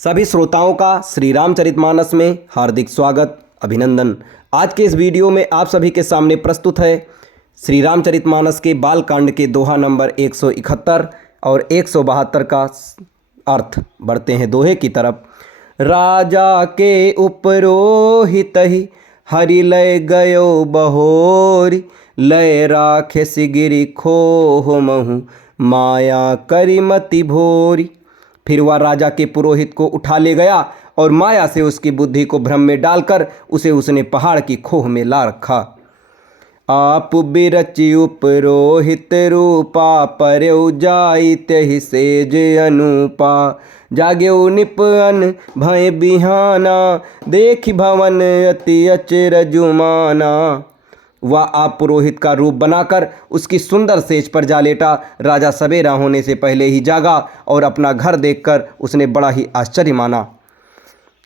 सभी श्रोताओं का श्री रामचरितमानस में हार्दिक स्वागत अभिनंदन। आज के इस वीडियो में आप सभी के सामने प्रस्तुत है श्री रामचरितमानस के बालकांड के दोहा नंबर 171 और 172 का अर्थ। बढ़ते हैं दोहे की तरफ। राजा के उपरोहित ही हरि लय गयो बहोरी, लय राखे सिगिरी खोह महु माया करी मति भोरी। फिर वह राजा के पुरोहित को उठा ले गया और माया से उसकी बुद्धि को भ्रम में डालकर उसे उसने पहाड़ की खोह में ला रखा। आप बिरचि उपरोहित रूपा, परौ जाई तेहि सेज अनुपा। जाग्यो निपअन भय बिहाना, देखि भवन अति अचरजुमाना। वह आप पुरोहित का रूप बनाकर उसकी सुंदर सेज पर जा लेटा। राजा सवेरा होने से पहले ही जागा और अपना घर देखकर उसने बड़ा ही आश्चर्य माना।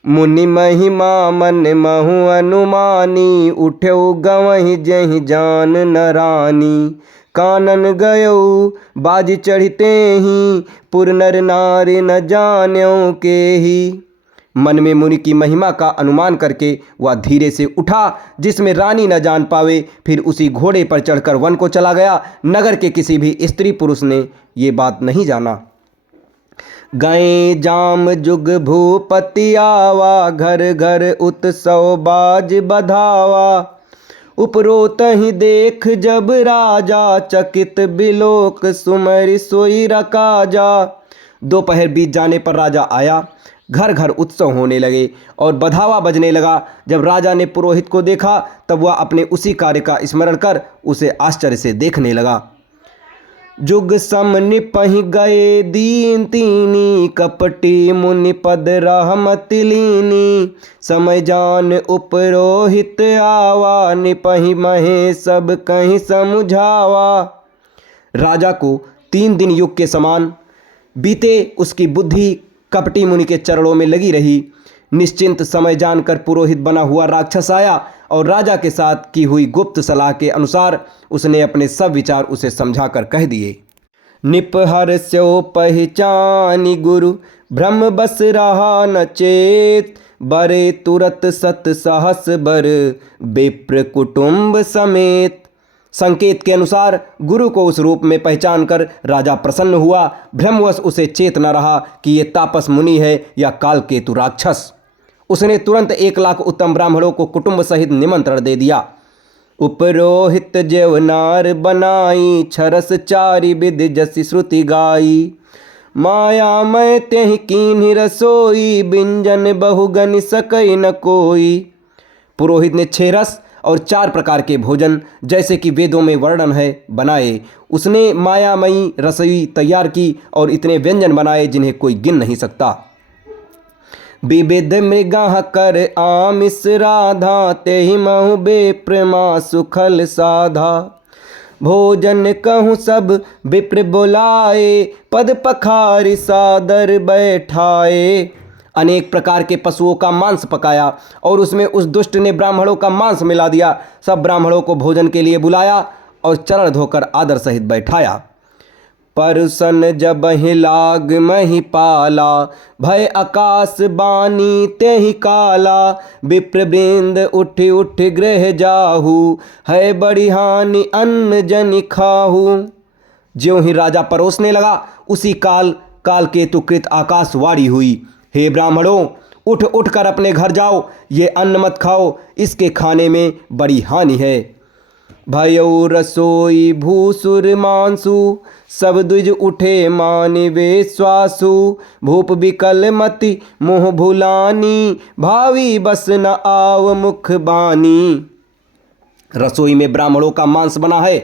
मुनि महिमा मन महु अनुमानी, उठ्यो गवहि जहि जान नरानी। कानन गयो बाज चढ़ते ही, पुर नर नारी न जान्यो केही। मन में मुनि की महिमा का अनुमान करके वह धीरे से उठा जिसमें रानी न जान पावे। फिर उसी घोड़े पर चढ़कर वन को चला गया। नगर के किसी भी स्त्री पुरुष ने ये बात नहीं जाना। गए जाम जुग भूपति आवा, घर घर उत्सव बाज बधावा। उपरोत ही देख जब राजा, चकित बिलोक सुमरि सोई रकाजा। दोपहर बीत जाने पर राजा आया। घर घर उत्सव होने लगे और बधावा बजने लगा। जब राजा ने पुरोहित को देखा तब वह अपने उसी कार्य का स्मरण कर उसे आश्चर्य से देखने लगा। जुग सम निपहि गए दीन तीनी, कपटी मुनि पद रहमति लीनी। समय जान उपरोहित आवा, निपहि महे सब कहीं समुझावा। राजा को 3 दिन युग के समान बीते। उसकी बुद्धि कपटी मुनि के चरणों में लगी रही। निश्चिंत समय जानकर पुरोहित बना हुआ राक्षस आया और राजा के साथ की हुई गुप्त सलाह के अनुसार उसने अपने सब विचार उसे समझाकर कह दिए। निपहर स्यो पहचानी गुरु, भ्रम बस रहा न चेत। बरे तुरत सत सहस बर, विप्र कुटुंब समेत। संकेत के अनुसार गुरु को उस रूप में पहचान कर राजा प्रसन्न हुआ। भ्रमवश उसे चेत न रहा कि ये तापस मुनि है या कालकेतु राक्षस। उसने तुरंत 1 लाख उत्तम ब्राह्मणों को कुटुंब सहित निमंत्रण दे दिया। उपरोहित जेवनार बनाई, छरस चारि विधि जसि श्रुति गाई। माया मैं तेहि कीन्हि रसोई, बिंजन बहुगनि सकई न कोई। पुरोहित ने 6 रस और 4 प्रकार के भोजन जैसे कि वेदों में वर्णन है बनाए। उसने मायामयी रसोई तैयार की और इतने व्यंजन बनाए जिन्हें कोई गिन नहीं सकता। विविध मृगा कर आमिष राधा, तेहि महु बेप्रमा सुखल साधा। भोजन कहूँ सब विप्र बुलाए, पद पखारि सादर बैठाए। अनेक प्रकार के पशुओं का मांस पकाया और उसमें उस दुष्ट ने ब्राह्मणों का मांस मिला दिया। सब ब्राह्मणों को भोजन के लिए बुलाया और चरण धोकर आदर सहित बैठाया। परसन जब लाग मही पाला, भय आकाश बानी तेहि काला। विप्र वृंद उठि उठि गृह जाहू, है बड़ी हानि अन्न जनि खाहू। ज्यों ही राजा परोसने लगा उसी काल केतु कृत आकाशवाणी हुई। हे ब्राह्मणों, उठ उठ कर अपने घर जाओ, ये अन्न मत खाओ, इसके खाने में बड़ी हानि है। भयो रसोई भूसुर मांसु, सब द्विज उठे मानिवे श्वासु। भूप विकल मति मोह भुलानी, भावी बस न आव मुख बानी। रसोई में ब्राह्मणों का मांस बना है।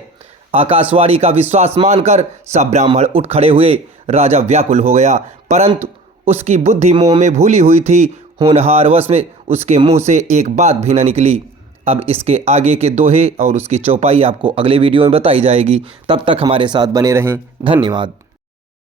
आकाशवाणी का विश्वास मानकर सब ब्राह्मण उठ खड़े हुए। राजा व्याकुल हो गया, परंतु उसकी बुद्धि मोह में भूली हुई थी। होनहार वश में उसके मुंह से एक बात भी न निकली। अब इसके आगे के दोहे और उसकी चौपाई आपको अगले वीडियो में बताई जाएगी। तब तक हमारे साथ बने रहें। धन्यवाद।